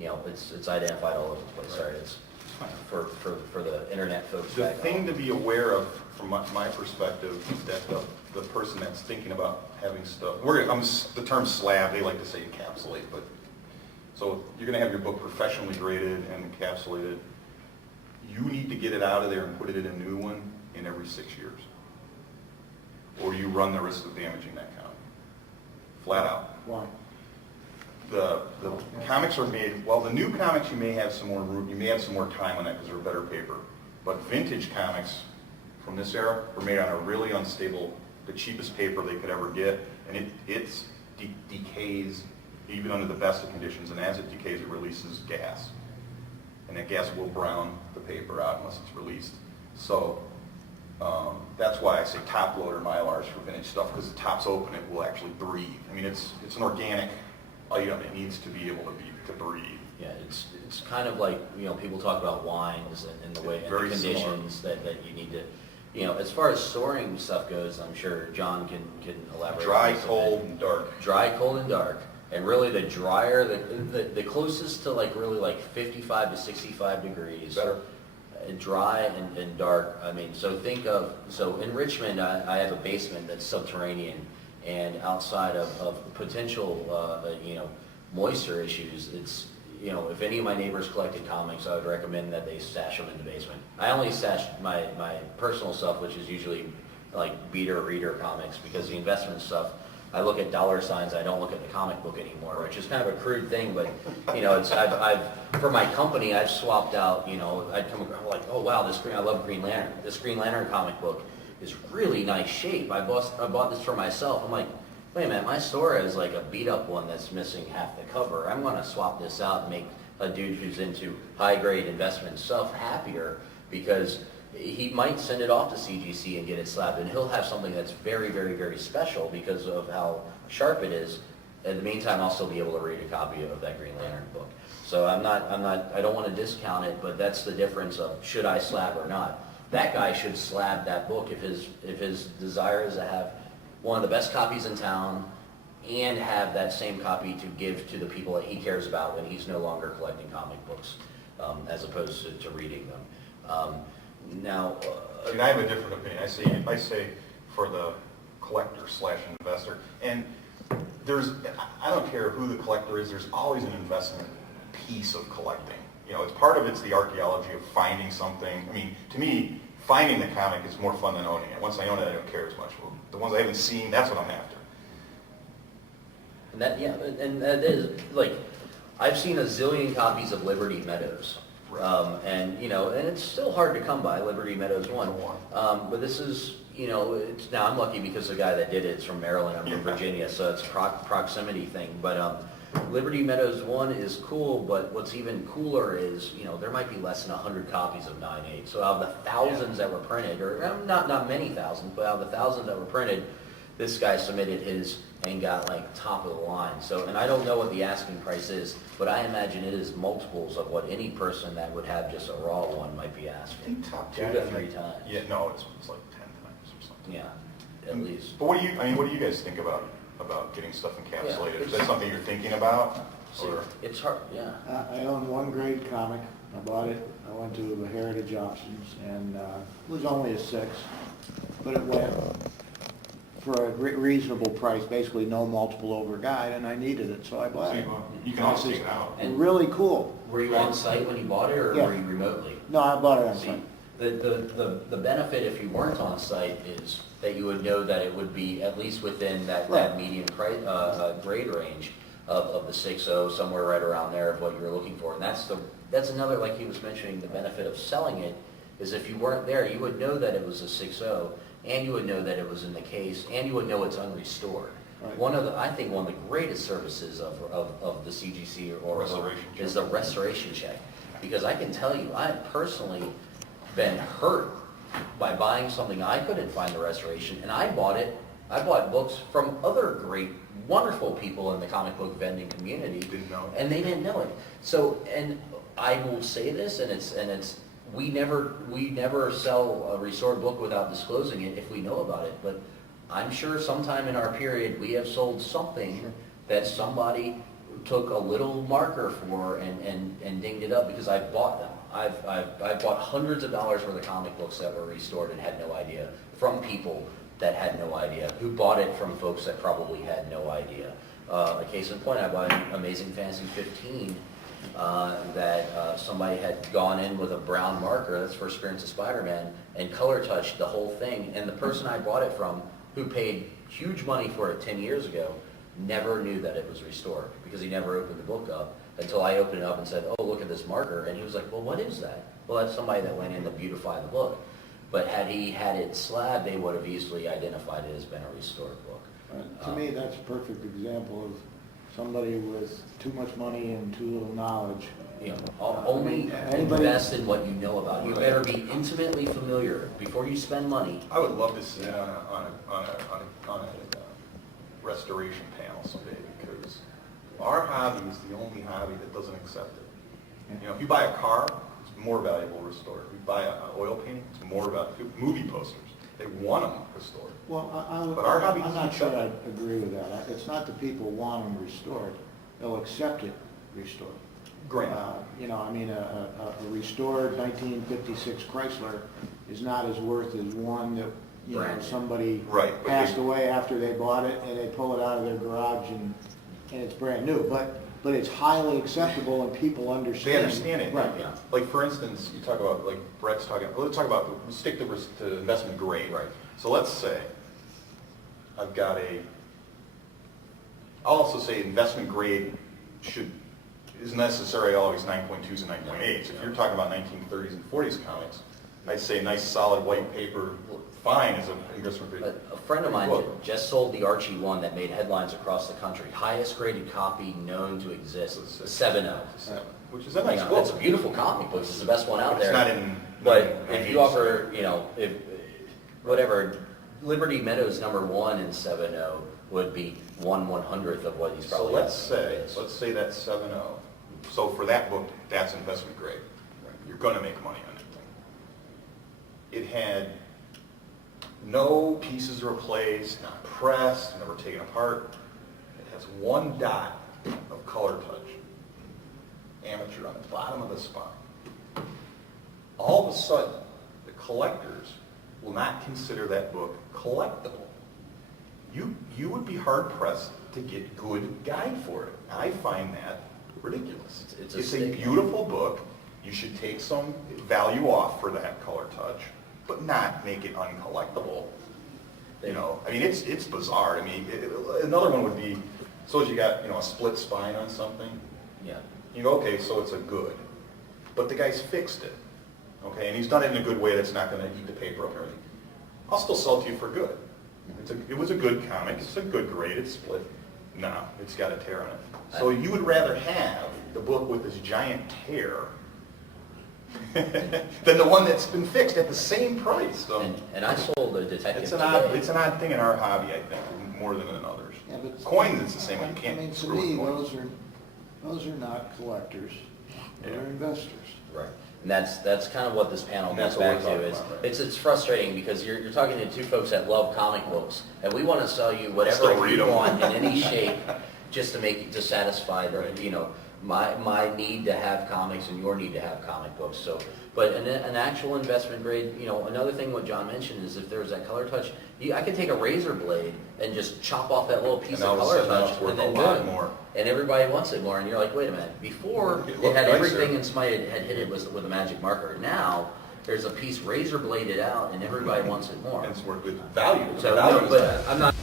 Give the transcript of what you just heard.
it's identified all over the place. Sorry, it's for the internet folks. The thing to be aware of, from my perspective, is that the person that's thinking about having stuff, the term slab, they like to say encapsulate, but so you're going to have your book professionally graded and encapsulated. You need to get it out of there and put it in a new one in every 6 years, or you run the risk of damaging that comic. Flat out. Why? The comics are made, well, the new comics you may have some more room, you may have some more time on that because they're better paper. But vintage comics from this era were made on a really unstable, the cheapest paper they could ever get, and it decays even under the best of conditions, and as it decays, it releases gas. And that gas will brown the paper out unless it's released. So that's why I say top loader Mylars for vintage stuff, because the top's open, it will actually breathe. I mean, it's an organic item. It needs to be able to breathe. Yeah, it's kind of like, people talk about wines and the way and the conditions that you need to, as far as storing stuff goes, I'm sure John can elaborate. Dry, cold, and dark. Dry, cold, and dark. And really the drier, the closest to really 55 to 65 degrees. Better. Dry and dark. I mean, so in Richmond, I have a basement that's subterranean, and outside of potential, moisture issues, it's, if any of my neighbors collected comics, I would recommend that they stash them in the basement. I only stash my personal stuff, which is usually like beater reader comics, because the investment stuff, I look at dollar signs. I don't look at the comic book anymore, which is kind of a crude thing. But I've for my company, I've swapped out. I'd come across like, oh wow, I love Green Lantern. This Green Lantern comic book is really nice shape. I bought this for myself. I'm like, wait a minute, my store has like a beat up one that's missing half the cover. I'm going to swap this out and make a dude who's into high grade investment stuff happier, because he might send it off to CGC and get it slabbed, and he'll have something that's very, very, very special because of how sharp it is. In the meantime, I'll still be able to read a copy of that Green Lantern book. So I don't want to discount it, but that's the difference of should I slab or not. That guy should slab that book if his desire is to have one of the best copies in town and have that same copy to give to the people that he cares about when he's no longer collecting comic books, as opposed to reading them. Now, I have a different opinion. I say for the collector / investor, and I don't care who the collector is, there's always an investment piece of collecting. It's part of it's the archaeology of finding something. I mean, to me, finding the comic is more fun than owning it. Once I own it, I don't care as much. Well, the ones I haven't seen, that's what I'm after. And that is, like, I've seen a zillion copies of Liberty Meadows. And it's still hard to come by, Liberty Meadows 1. But this is, now I'm lucky because the guy that did it's from Maryland, I'm from Virginia, so it's proximity thing. But Liberty Meadows 1 is cool, but what's even cooler is, there might be less than 100 copies of 9/8. So out of the thousands that were printed, or not many thousands, but out of the thousands that were printed, this guy submitted his and got like top of the line. So, and I don't know what the asking price is, but I imagine it is multiples of what any person that would have just a raw one might be asking. I think top 2 to 3 times. Yeah, no, it's like 10 times or something. Yeah, at least. But what do you guys think about getting stuff encapsulated? Is that something you're thinking about? Or? It's hard, yeah. I own one grade comic. I bought it. I went to the Heritage Auctions, and it was only a 6, but it went for a reasonable price, basically no multiple over guide, and I needed it, so I bought it. You can always take it out. And really cool. Were you on site when you bought it, or were you remotely? No, I bought it on See, site. the benefit if you weren't on site is that you would know that it would be at least within that medium grade range of the 6.0, somewhere right around there of what you were looking for. And that's another, like he was mentioning, the benefit of selling it is if you weren't there, you would know that it was a 6.0, and you would know that it was in the case, and you would know it's unrestored. Right. I think one of the greatest services of the CGC is the restoration check. Because I can tell you, I've personally been hurt by buying something I couldn't find the restoration, and I bought books from other great, wonderful people in the comic book vending community, and they didn't know it. So, and I will say this, and it's we never sell a restored book without disclosing it if we know about it. But I'm sure sometime in our period we have sold something that somebody took a little marker for and dinged it up because I bought them. I've bought hundreds of dollars worth of comic books that were restored and had no idea, from people that had no idea, who bought it from folks that probably had no idea. A case in point, I bought Amazing Fantasy 15 that somebody had gone in with a brown marker, that's first appearance of Spider-Man, and color touched the whole thing. And the person I bought it from, who paid huge money for it 10 years ago, never knew that it was restored because he never opened the book up until I opened it up and said, oh, look at this marker. And he was like, well, what is that? Well, that's somebody that went in to beautify the book. But had he had it slabbed, they would have easily identified it as been a restored book. To me, that's a perfect example of somebody with too much money and too little knowledge. You know, only invest in what you know about. You better be intimately familiar before you spend money. I would love to sit on a restoration panel someday, because our hobby is the only hobby that doesn't accept it. You know, if you buy a car, it's more valuable restored. If you buy an oil painting, it's more valuable. Movie posters, they want them restored. Well, But our hobby I'm doesn't not sure accept I agree with that. It's not that people want them restored. They'll accept it restored. Granted. You know, I mean, a restored 1956 Chrysler is not as worth as one that, you know, Brand new. somebody Right, but passed they- away after they bought it and they pull it out of their garage and it's brand new. But it's highly acceptable and people understand. They understand it. Right. Yeah. Like, for instance, you talk about, like Brett's talking, let's talk about, let's stick to investment grade. Right. So let's say I've got I'll also say investment grade isn't necessarily always 9.2s and 9.8s. If you're talking about 1930s and 40s comics, I'd say nice solid white paper, fine as an investment grade. A friend of mine book. just sold the Archie one that made headlines across the country. Highest graded copy known to exist, 7.0. Which is a nice book. It's a beautiful comic book. It's the best one out It's there. not in. But if you offer, you know, if whatever, Liberty Meadows #1 in 7.0 would be 1/100th of what he's So probably. let's say that's 7.0. So for that book, that's investment grade. You're going to make money on it. It had no pieces replaced, not pressed, never taken apart. It has one dot of color touch, amateur on the bottom of the spine. All of a sudden, the collectors will not consider that book collectible. You would be hard pressed to get good guide for it. I find that ridiculous. It's a a stigma. beautiful book. You should take some value off for that color touch, but not make it uncollectible. You know, I mean, it's bizarre. I mean, another one would be, suppose you got, you know, a split spine on something. Yeah. You go, okay, so it's a good, but the guy's fixed it, okay, and he's done it in a good way that's not going to eat the paper up and everything. I'll still sell it to you for good. It was a good comic. It's a good grade. It's split. No, it's got a tear on it. So you would rather have the book with this giant tear than the one that's been fixed at the same price. So And I sold a detective it's today. an odd thing in our hobby, I think, more than in others. Yeah, but Coins, it's the same way. You can't I mean, to screw with me, coins. those are not collectors. They're Yeah. investors. Right. And that's kind of what this panel And gets that's what back we're to. talking about, right? It's frustrating because you're talking to two folks that love comic books, and we want to sell you whatever Still read you 'em. want in any shape, just to satisfy the, you know, my need to have comics and your need to have comic books. So, but an actual investment grade, you know, another thing what John mentioned is if there's that color touch, I could take a razor blade and just chop off that little piece And all of of a color sudden now touch it's worth and then a lot boom. more. And everybody wants it more, and you're like, wait a minute, before It it looked had nicer. everything and somebody had hit it with a magic marker. Now, there's a piece razor bladed out and everybody wants it more. And it's worth good value. So, The value no, is but that. I'm not